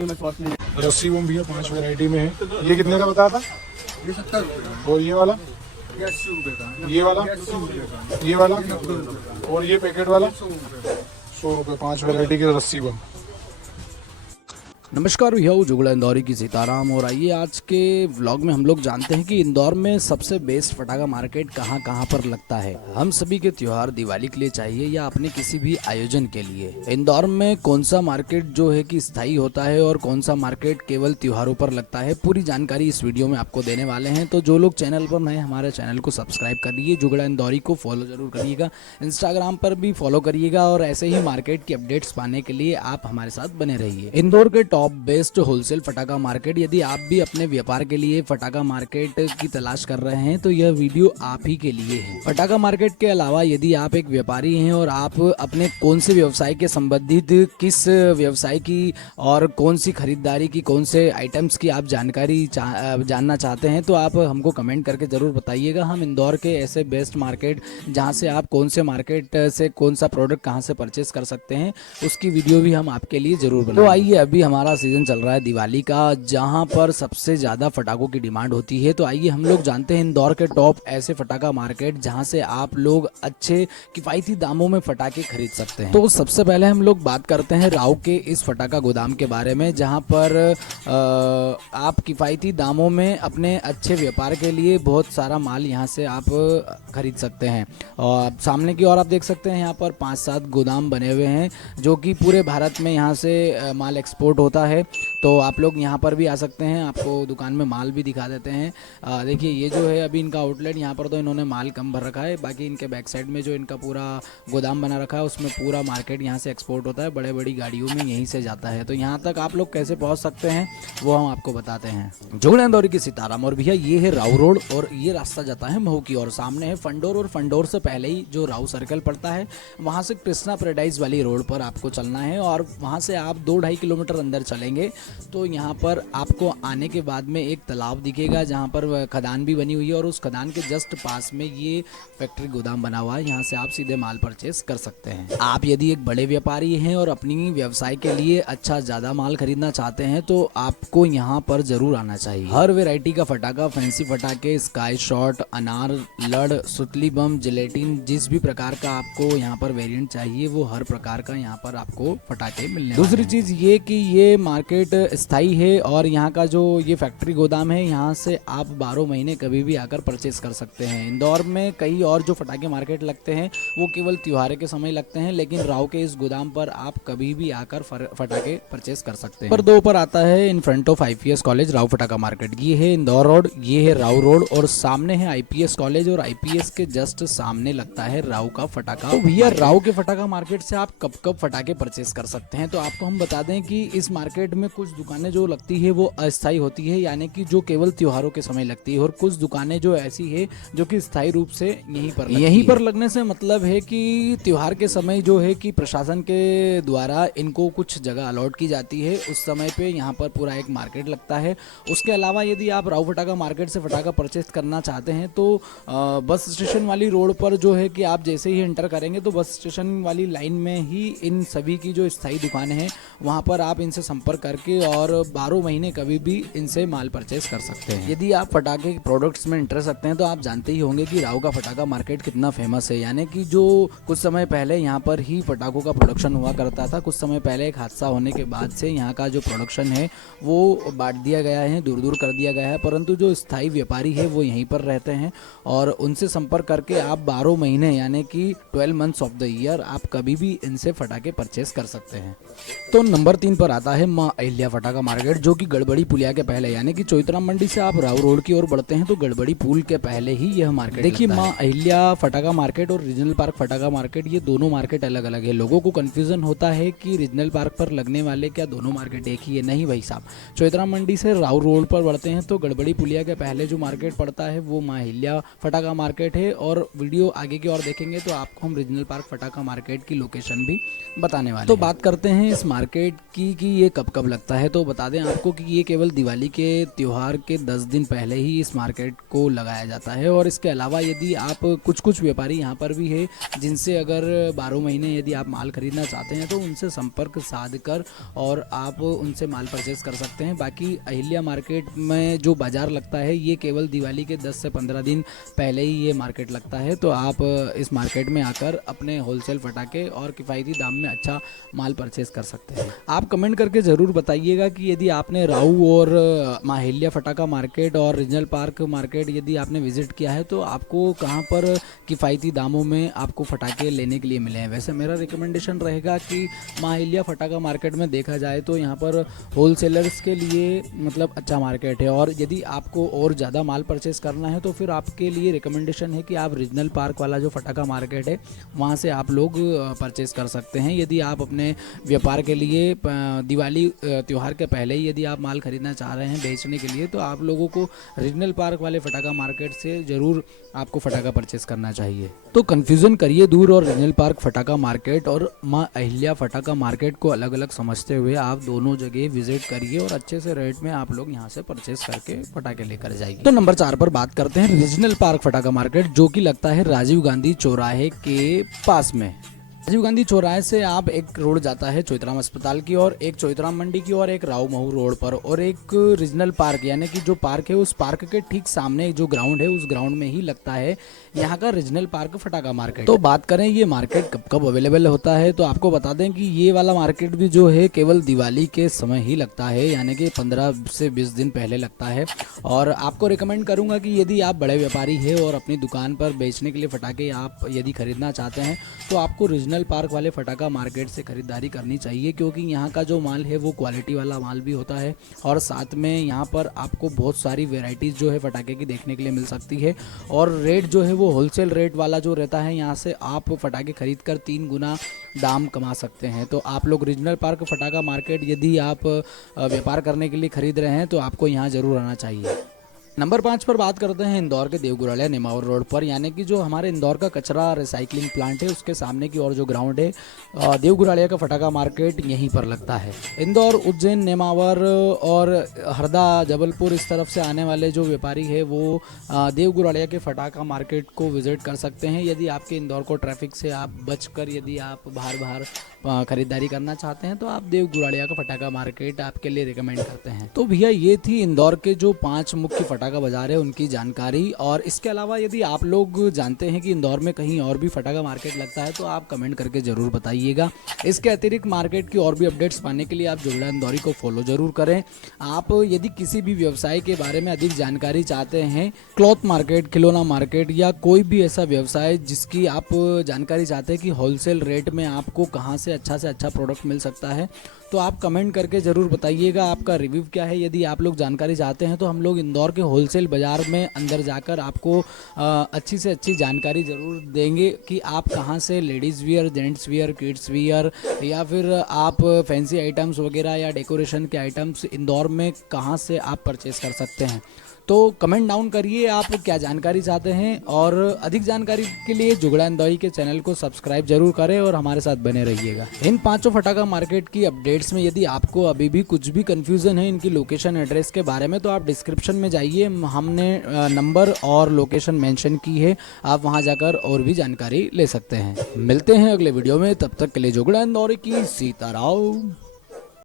रस्सी बम भैया 5 वैरायटी में है। ये कितने का बताया था? ये 70 रुपये और ये वाला? ये 80 रुपये का। ये वाला? 80 रुपये का। ये वाला? 90 रुपये और ये पैकेट वाला? का। 100 रुपये 100 रुपये 5 वैरायटी के रस्सी बम। नमस्कार भैया, जुगला इंदौरी की सीताराम। और आइए आज के व्लॉग में हम लोग जानते हैं कि इंदौर में सबसे बेस्ट फटाका मार्केट कहाँ कहाँ पर लगता है। हम सभी के त्योहार दिवाली के लिए चाहिए या अपने किसी भी आयोजन के लिए इंदौर में कौन सा मार्केट जो है कि स्थायी होता है और कौन सा मार्केट केवल त्योहारों पर लगता है, पूरी जानकारी इस वीडियो में आपको देने वाले हैं। तो जो लोग चैनल पर नए, हमारे चैनल को सब्सक्राइब करिए, जुगला इंदौरी को फॉलो जरूर करिएगा, इंस्टाग्राम पर भी फॉलो करिएगा और ऐसे ही मार्केट की अपडेट्स पाने के लिए आप हमारे साथ बने रहिए। इंदौर के टॉप बेस्ट होलसेल फटाका मार्केट, यदि आप भी अपने व्यापार के लिए फटाका मार्केट की तलाश कर रहे हैं तो यह वीडियो आप ही के लिए है। फटाका मार्केट के अलावा यदि आप एक व्यापारी हैं और आप अपने कौन से व्यवसाय के संबंधित, किस व्यवसाय की और कौन सी खरीदारी की, कौन से आइटम्स की आप जानकारी जानना चाहते हैं तो आप हमको कमेंट करके जरूर बताइएगा। हम इंदौर के ऐसे बेस्ट मार्केट जहां से आप कौन से मार्केट से कौन सा प्रोडक्ट कहां से परचेस कर सकते हैं उसकी वीडियो भी हम आपके लिए जरूर बनाएंगे। तो आइए, अभी हमारा सीजन चल रहा है दिवाली का, जहां पर सबसे ज्यादा फटाकों की डिमांड होती है। तो आइए हम लोग जानते हैं इंदौर के टॉप ऐसे फटाका मार्केट जहां से आप लोग अच्छे किफायती दामों में फटाके खरीद सकते हैं। तो सबसे पहले हम लोग बात करते हैं राव के इस फटाका गोदाम के बारे में, जहां पर आप किफायती दामों में अपने अच्छे व्यापार के लिए बहुत सारा माल यहां से आप खरीद सकते हैं। और सामने की ओर आप देख सकते हैं यहाँ पर 5-7 गोदाम बने हुए हैं जो कि पूरे भारत में यहाँ से माल एक्सपोर्ट होता है। तो आप लोग यहाँ पर भी आ सकते हैं, आपको दुकान में माल भी दिखा देते हैं। देखिए ये जो है अभी इनका आउटलेट, यहाँ पर तो इन्होंने माल कम भर रखा है, बाकी इनके बैक साइड में जो इनका पूरा गोदाम बना रखा है उसमें पूरा मार्केट यहाँ से एक्सपोर्ट होता है, बड़े बड़ी गाड़ियों में यहीं से जाता है। तो यहाँ तक आप लोग कैसे पहुँच सकते हैं वो हम आपको बताते हैं। जुगला इंदौरी की सीताराम। और भैया ये है राव रोड और ये रास्ता जाता है महू की ओर, सामने है फंडोर और फंडोर से पहले ही जो राव सर्कल पड़ता है वहाँ से कृष्णा पैराडाइज वाली रोड पर आपको चलना है और वहाँ से आप 2-2.5 किलोमीटर अंदर चलेंगे तो यहाँ पर आपको आने के बाद में एक तालाब दिखेगा जहाँ पर खदान भी बनी हुई है और उस खदान के जस्ट पास में ये फैक्ट्री गोदाम बना हुआ है। यहाँ से आप सीधे माल परचेस कर सकते हैं। आप यदि एक बड़े व्यापारी हैं और अपनी व्यवसाय के लिए अच्छा ज़्यादा माल खरीदना चाहते हैं तो आपको यहाँ पर जरूर आना चाहिए। हर वेराइटी का फटाका, फैंसी फटाके, स्काई शॉट, अनार, लड़, सुतली बम, जिलेटिन, जिस भी प्रकार का आपको यहाँ पर वेरिएंट चाहिए वो हर प्रकार का यहाँ पर आपको फटाके मिलने। दूसरी चीज़ ये कि ये मार्केट स्थायी है और यहाँ का जो ये फैक्ट्री गोदाम है यहाँ से आप 12 महीने कभी भी आकर परचेस कर सकते हैं। इंदौर में कई और जो फटाके मार्केट लगते हैं वो केवल त्योहार के समय लगते हैं, लेकिन राव के इस गोदाम पर आप कभी भी आकर फटाके परचेस कर सकते हैं। पर 2 पर आता है in front of IPS college Rao फटाका मार्केट। ये है इंदौर रोड, ये है राव रोड और सामने है IPS कॉलेज और IPS के जस्ट सामने लगता है राव का फटाका। तो भैया राव के फटाका मार्केट से आप कब कब फटाके परचेस कर सकते हैं तो आपको हम बता दें कि इस मार्केट में कुछ दुकानें जो लगती है वो अस्थायी होती है, यानी कि जो केवल त्योहारों के समय लगती है, और कुछ दुकानें जो ऐसी है जो कि स्थायी रूप से यहीं पर लगने से मतलब है कि त्योहार के समय जो है कि प्रशासन के द्वारा इनको कुछ जगह अलॉट की जाती है, उस समय पे यहाँ पर पूरा एक मार्केट लगता है। उसके अलावा यदि आप राव फटाका मार्केट से फटाका परचेस करना चाहते हैं तो बस स्टेशन वाली रोड पर जो है कि आप जैसे ही एंटर करेंगे तो बस स्टेशन वाली लाइन में ही इन सभी की जो स्थायी दुकानें हैं वहाँ पर आप इनसे संपर्क करके और 12 महीने कभी भी इनसे माल परचेस कर सकते हैं। यदि आप फटाके के प्रोडक्ट्स में इंटरेस्ट रखते हैं तो आप जानते ही होंगे कि राव का फटाका मार्केट कितना फेमस है, यानी कि जो कुछ समय पहले यहाँ पर ही फटाकों का प्रोडक्शन हुआ करता था। कुछ समय पहले एक हादसा होने के बाद से यहाँ का जो प्रोडक्शन है वो बांट दिया गया है, दूर दूर कर दिया गया है, परंतु जो स्थायी व्यापारी है वो यहीं पर रहते हैं और उनसे संपर्क करके आप 12 महीने यानी कि 12 मंथ्स ऑफ द ईयर आप कभी भी इनसे फटाके परचेस कर सकते हैं। तो नंबर 3 पर आता है माँ अहिल्या फटाका मार्केट, जो कि गड़बड़ी पुलिया के पहले यानी कि चौतरा मंडी से आप राव रोड की ओर बढ़ते हैं तो गड़बड़ी पुल के पहले ही यह मार्केट देखिए। माँ अहिल्या फटाका मार्केट और रीजनल पार्क फटाका मार्केट ये दोनों मार्केट अलग अलग है। लोगों को कंफ्यूजन होता है कि रीजनल पार्क पर लगने वाले क्या दोनों मार्केट एक ही है? नहीं भाई साहब, चौतरा मंडी से राव रोड पर बढ़ते हैं तो गड़बड़ी पुलिया के पहले जो मार्केट पड़ता है वो माँ अहिल्या फटाका मार्केट है और वीडियो आगे की ओर देखेंगे तो आपको हम रीजनल पार्क फटाका मार्केट की लोकेशन भी बताने वाले। तो बात करते हैं इस मार्केट की कि ये कब कब लगता है, तो बता दें आपको कि ये केवल दिवाली के त्यौहार के 10 दिन पहले ही इस मार्केट को लगाया जाता है। और इसके अलावा यदि आप कुछ व्यापारी यहाँ पर भी है जिनसे अगर 12 महीने यदि आप माल खरीदना चाहते हैं तो उनसे संपर्क साध कर और आप उनसे माल परचेस कर सकते हैं। बाकी अहिल्या मार्केट में जो बाज़ार लगता है ये केवल दिवाली के 10 से 15 दिन पहले ही ये मार्केट लगता है। तो आप इस मार्केट में आकर अपने होलसेल फटाके और किफ़ायती दाम में अच्छा माल परचेस कर सकते हैं। आप कमेंट करके ज़रूर बताइएगा कि यदि आपने राऊ और माँ अहिल्या फटाका मार्केट और रीजनल पार्क मार्केट यदि आपने विजिट किया है तो आपको कहाँ पर किफ़ायती दामों में आपको फटाके लेने के लिए मिले हैं। वैसे मेरा रिकमेंडेशन रहेगा कि माँ अहिल्या फटाका मार्केट में देखा जाए तो यहाँ पर होलसेलर्स के लिए मतलब अच्छा मार्केट है। और यदि आपको और ज़्यादा माल परचेस करना है तो फिर आपके लिए रिकमेंडेशन है कि आप रीजनल पार्क वाला जो फटाका मार्केट है वहाँ से आप लोग परचेस कर सकते हैं। यदि आप अपने व्यापार के लिए दिवाली त्यौहार के पहले ही यदि आप माल खरीदना चाह रहे हैं बेचने के लिए तो आप लोगों को रीजनल पार्क वाले फटाका मार्केट से ज़रूर आपको फटाका परचेस करना चाहिए। तो कन्फ्यूज़न करिए दूर और रीजनल पार्क फटाका मार्केट और माँ अहिल्या फटाका मार्केट को अलग अलग समझते हुए आप दोनों जगह विजिट करिए और अच्छे से रेट में आप लोग यहाँ से परचेस करके फटाके लेकर जाइए। तो नंबर 4 पर बात करते हैं रीजनल पार्क फटाका मार्केट, जो कि लगता है राजीव गांधी चौराहे के पास में। राजीव गांधी चौराहे से आप एक रोड जाता है चौइथराम अस्पताल की और एक चौइथराम मंडी की और एक राव महू रोड पर और एक रीजनल पार्क यानी कि जो पार्क है उस पार्क के ठीक सामने जो ग्राउंड है उस ग्राउंड में ही लगता है यहाँ का रीजनल पार्क फटाका मार्केट। तो बात करें ये मार्केट कब कब अवेलेबल होता है तो आपको बता दें कि ये वाला मार्केट भी जो है केवल दिवाली के समय ही लगता है यानी कि 15 से 20 दिन पहले लगता है। और आपको रिकमेंड करूंगा कि यदि आप बड़े व्यापारी है और अपनी दुकान पर बेचने के लिए फटाके आप यदि खरीदना चाहते हैं तो आपको रीजनल पार्क वाले फटाका मार्केट से खरीदारी करनी चाहिए, क्योंकि यहाँ का जो माल है वो क्वालिटी वाला माल भी होता है और साथ में यहाँ पर आपको बहुत सारी वेराइटीज़ जो है फटाके की देखने के लिए मिल सकती है। और रेट जो है वो होलसेल रेट वाला जो रहता है, यहाँ से आप फटाके खरीद कर 3 गुना दाम कमा सकते हैं। तो आप लोग रीजनल पार्क फटाका मार्केट यदि आप व्यापार करने के लिए खरीद रहे हैं तो आपको यहाँ ज़रूर आना चाहिए। नंबर 5 पर बात करते हैं इंदौर के देवगुरालिया नेमावर रोड पर, यानी कि जो हमारे इंदौर का कचरा रिसाइकलिंग प्लांट है उसके सामने की और जो ग्राउंड है देवगुरालिया का फटाका मार्केट यहीं पर लगता है। इंदौर, उज्जैन, नेमावर और हरदा, जबलपुर इस तरफ से आने वाले जो व्यापारी है वो देवगुरालिया के फटाका मार्केट को विजिट कर सकते हैं। यदि आपके इंदौर को ट्रैफिक से आप बचकर यदि आप बाहर खरीदारी करना चाहते हैं तो आप देवगुरालिया का फटाका मार्केट आपके लिए रिकमेंड करते हैं। तो भैया ये थी इंदौर के जो 5 मुख्य फटाका बाजार है उनकी जानकारी। और इसके अलावा यदि आप लोग जानते हैं कि इंदौर में कहीं और भी फटाका मार्केट लगता है तो आप कमेंट करके जरूर बताइएगा। इसके अतिरिक्त मार्केट की और भी अपडेट्स पाने के लिए आप जुगला इंदौरी को फॉलो जरूर करें। आप यदि किसी भी व्यवसाय के बारे में अधिक जानकारी चाहते हैं, क्लॉथ मार्केट, खिलौना मार्केट या कोई भी ऐसा व्यवसाय जिसकी आप जानकारी चाहते हैं कि होलसेल रेट में आपको कहाँ से अच्छा प्रोडक्ट मिल सकता है, तो आप कमेंट करके ज़रूर बताइएगा आपका रिव्यू क्या है। यदि आप लोग जानकारी चाहते हैं तो हम लोग इंदौर के होलसेल बाज़ार में अंदर जाकर आपको अच्छी से अच्छी जानकारी ज़रूर देंगे कि आप कहां से ladies wear, gents wear, kids wear या फिर आप फैंसी आइटम्स वगैरह या डेकोरेशन के आइटम्स इंदौर में कहां से आप परचेस कर सकते हैं। तो कमेंट डाउन करिए आप क्या जानकारी चाहते हैं और अधिक जानकारी के लिए जुगड़ा इंदौरी के चैनल को सब्सक्राइब जरूर करें और हमारे साथ बने रहिएगा। इन 5 फटाका मार्केट की अपडेट्स में यदि आपको अभी भी कुछ भी कंफ्यूजन है इनकी लोकेशन एड्रेस के बारे में तो आप डिस्क्रिप्शन में जाइए, हमने नंबर और लोकेशन मेंशन की है, आप वहां जाकर और भी जानकारी ले सकते हैं। मिलते हैं अगले वीडियो में, तब तक के लिए जुगड़ा इंदौरी की सीताराम।